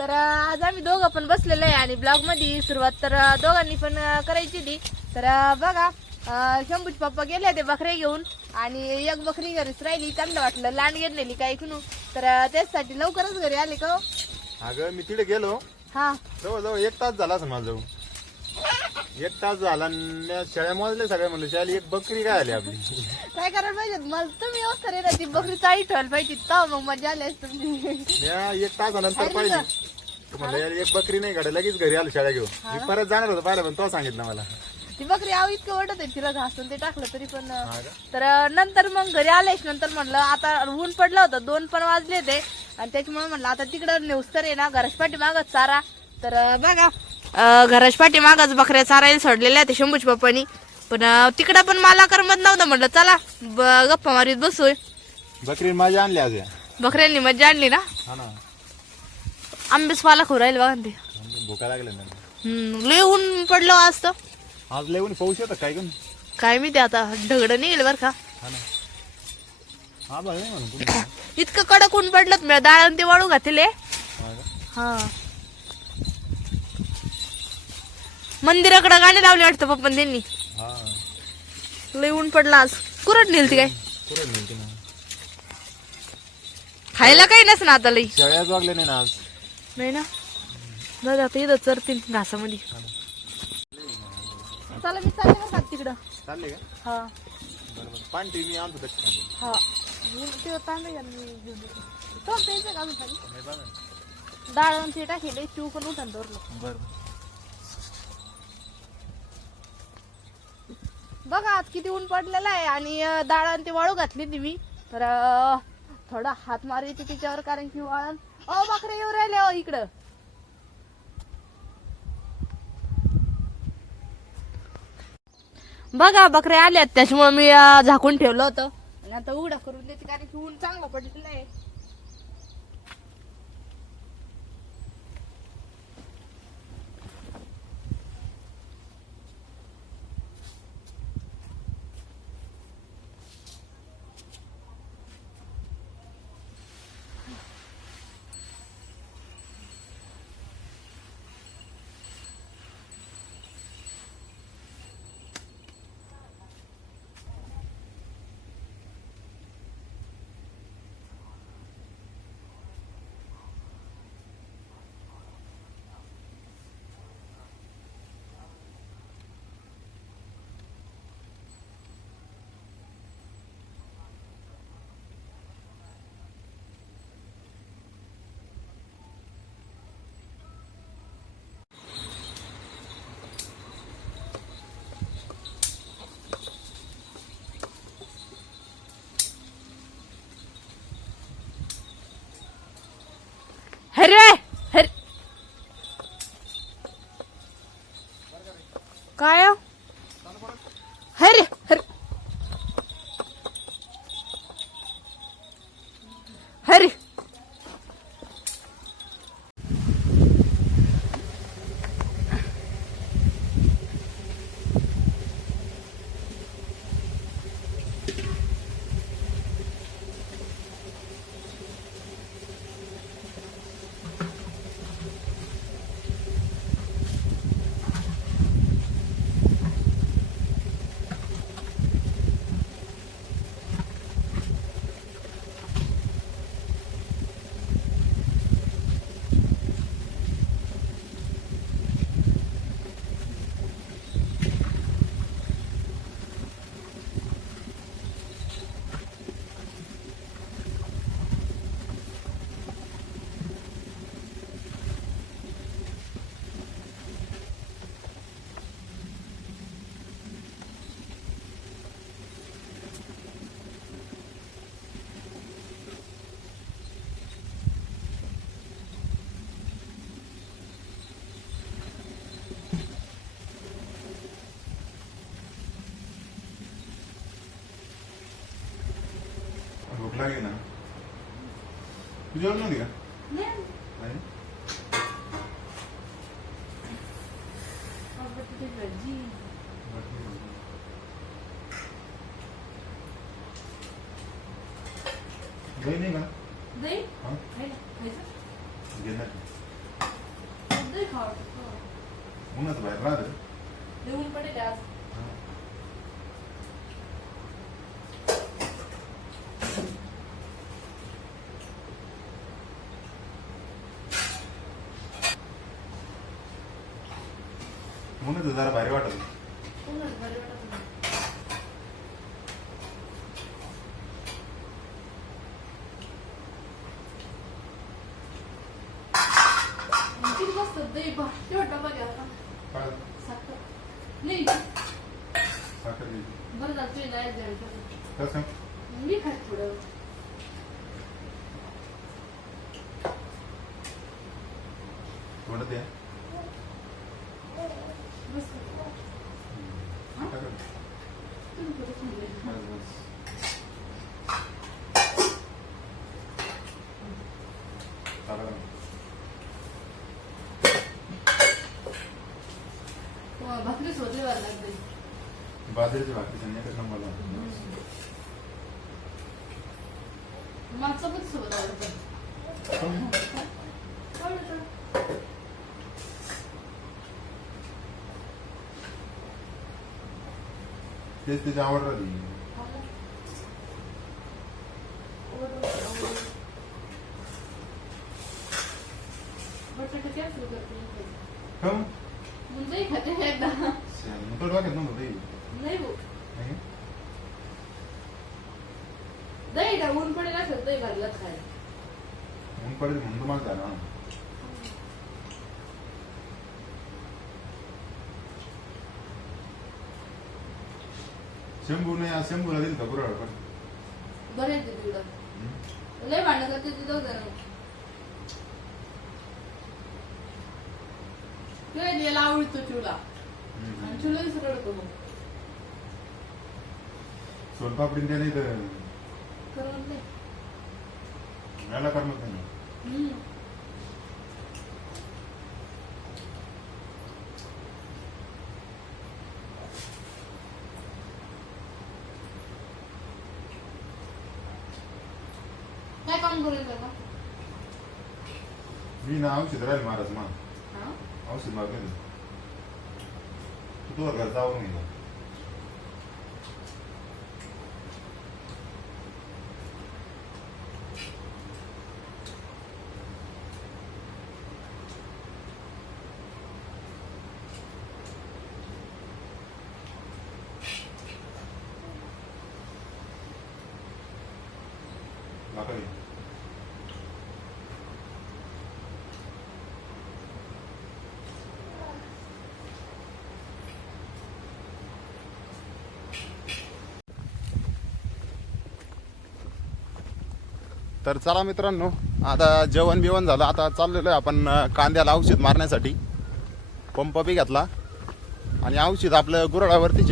तर आज आम्ही दोघं पण बसलेलो आहे आणि ब्लॉगमध्ये सुरुवात. तर दोघांनी पण करायची ती तर बघा शंभूचे पप्पा गेले होते बकरे घेऊन आणि एक बकरी घरीच राहिली. चांगलं वाटलं लहान घेतलेली काय कुणू. तर अं, त्याचसाठी लवकरच घरी आले का हो? अगं मी तिथे गेलो. हा. जवळजवळ एक तास झाला असं एक तास झाला शेळ्या मोजले सगळ्या म्हणलं शाली एक बकरी काय आली आपली? काय करायला पाहिजे? मला तुम्ही व्यवस्था रे ना ती बकरी चाळी ठेवायला पाहिजे. तेव्हा मग मजा आली असती. तुम्ही या एक तासानंतर पाहिजे तू म्हणलं यार एक बकरी नाही गाडी लगेच घरी आलो शाळा घेऊन. मी परत जाणार होतो पाहिलं पण तो सांगितलं मला. ती बकरी आव इतकं वाटत आहे तिला घासून ते टाकलं तरी पण. हा का? तर नंतर मग घरी आलेच नंतर म्हणलं आता ऊन पडलं होतं दोन पण वाजले ते आणि त्याच्यामुळे म्हणलं आता तिकडं नेऊस तर आहे ना घराच्या पाठी मागच चारा. तर बघा घराच्या पाठी मागच बकऱ्या चारायला सोडलेल्या ते शंभूच पप्पानी. पण तिकडं पण मला करमत नव्हतं म्हटलं चला ब- गप्पा मारीत बसूय. बकरी माझी आणली आज या. बकऱ्यांनी मजा आणली ना? हा ना. आंबेच पाला खाऊ राहिले बघा ना ते. म्हणजे भुका लागल्या ना. हम्म, लय ऊन पडलं आज तर. आज लेवून पाऊस येतं काय करून काय मी ते आता ढगड निघेल बरं का. हा ना. हा बघ म्हणून तुम्ही इतकं कडक ऊन पडलं मी डाळ आणि ते वाळू घातले हा का? हा. मंदिराकडे गाणे लावले वाटतं पप्पा त्यांनी. हा. लय ऊन पडलं आज. कुरट नेलती काय? खायला काही नस ना आता लई. वागले नाही ना आज. नाही ना? दादा आता इथं चरतील घासामध्ये. चला मी चालले बरं का तिकडं. चालले का? हा. बरोबर पाणी मी आणतो त्याच्यामध्ये हा. मी ते तांबे घालून मी घेऊन येते. तो प्यायचं का अजून खाली. नाही बघा. ना. डाळ आणि ते टाकेल चिव पण धरलं बघा आज किती ऊन पडलेलं आहे आणि अं, डाळ आणि ते वाळू घातली ती मी. तर अं, थोडा हात मारायची तिच्यावर कारण की वाळण. अ बाकरे येऊ राहिले हो इकडं. बघा बकरे आल्यात त्याच्यामुळे मी अं, झाकून ठेवलं होतं. आणि आता उघडा करून देते कारण की ऊन चांगलं पडलेलं आहे. लागली ना तुझी जेवण नव्हती का नाही? दही नाही का दही हा? घे ना. ऊनच बाहेर राहत लय ऊन पडेल आज ऊनच जरा भारी वाटत ऊनच बरे वाटत नाही. किती मस्त दही भा तेवढा डबा घ्या आता. काय साखर नाही साखर घ्यायची. बरं झालं तुझी नाही भारी कसं मी खात थोडं थोडं द्या बस काय करतो? तुम्ही कुठे थांबले? बस, बस. चालेल ना. तुम्हाला भाकरी सोडली व्हायला लागली बाजरीची भाकरी संध्याकाळी आवडतं तेच त्याची आवड राहिली. बटाटा कॅन्सल करते कम म्हणजे खाते एकदा. मग तो डोक्यात नव्हतं ते? नाही भाऊ नाही? दही का ऊन पडेल असेल दही भरलाच खाय ऊन पडेल म्हणून तुम्हाला शंभू नाही शंभूला दिलं का पण. बरं तिकडं लय भांडण करते तिथं जण तुला याला आवडतो चिवला आणि चिवला रडतो मग. सोनपापडी त्या नाही तर करमत नाही याला करमत नाही हम्म. काय काम करेल बाबा मी ना औषध राहील महाराज मा हा? औषध मागेल तू तुझ्या घर जाऊन गेला तर चला मित्रांनो आता जेवण बिवण झालं. आता चाललेलो आहे आपण कांद्याला औषध मारण्यासाठी. पंप बी घातला. आणि औषध आपलं गुराळावरतीच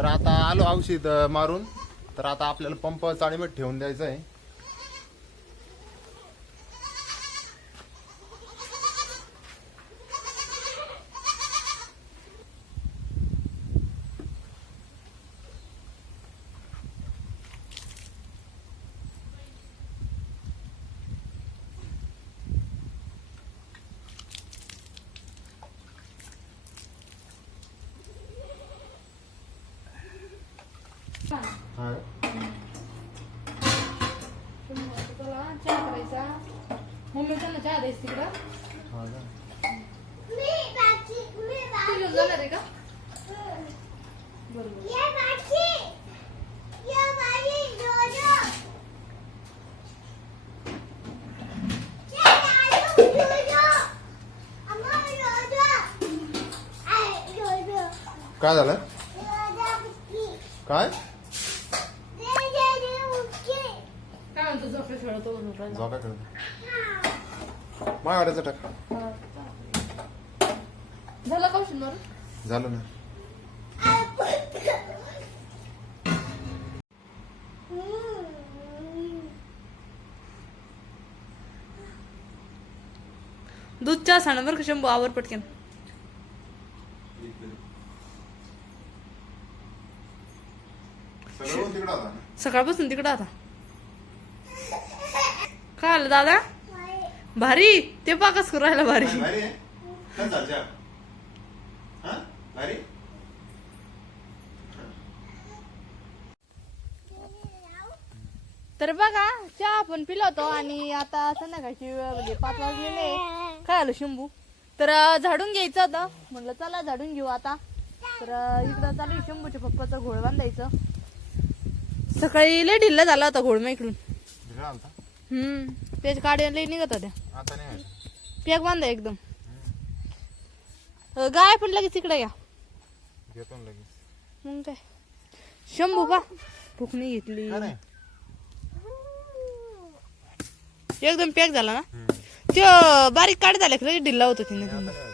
तर आता आलो औषध मारून. तर आता आपल्याला पंप चाळीमध्ये ठेवून द्यायचं आहे चहा करायचा मम्मीचा ना चहा द्यायच तिकडं तू घेऊन जाणार आहे का बरोबर काय झालं काय खेळतो म्हणून जाऊ काय कळत? माझ्याकडे टाक. झालं का मारून झालं ना. दूध चहा सांगा बरं का शंभू आवर पटकन. सकाळपासून तिकडं आता काय आलं दादा? भारी. ते पाकच करू राहिला भारी. तर बघा चहा आपण पिलो होतो आणि आता संध्याकाळची वेळ म्हणजे पाच वाजलेले काय आलं शंभू? तर झाडून घ्यायचं होतं. म्हटलं चला झाडून घेऊ आता. तर इकडं चालू शंभूच्या पप्पाचं घोळ बांधायचं. सकाळी लय ढिल्ला झाला होता घोळ मग इकडून. हम्म. त्याच्या काड्या लय निघत होत्या. आता नाही. पॅक बांधा एकदम. अं, गाय पण लगेच इकडे या. घेतो ना लगेच. मग काय? शंभू का? फुकणी घेतली. नाही? एकदम पॅक झाला ना? हम्म. ते बारीक काढ झाले खरं ढिल्ला होतो तिने आता काय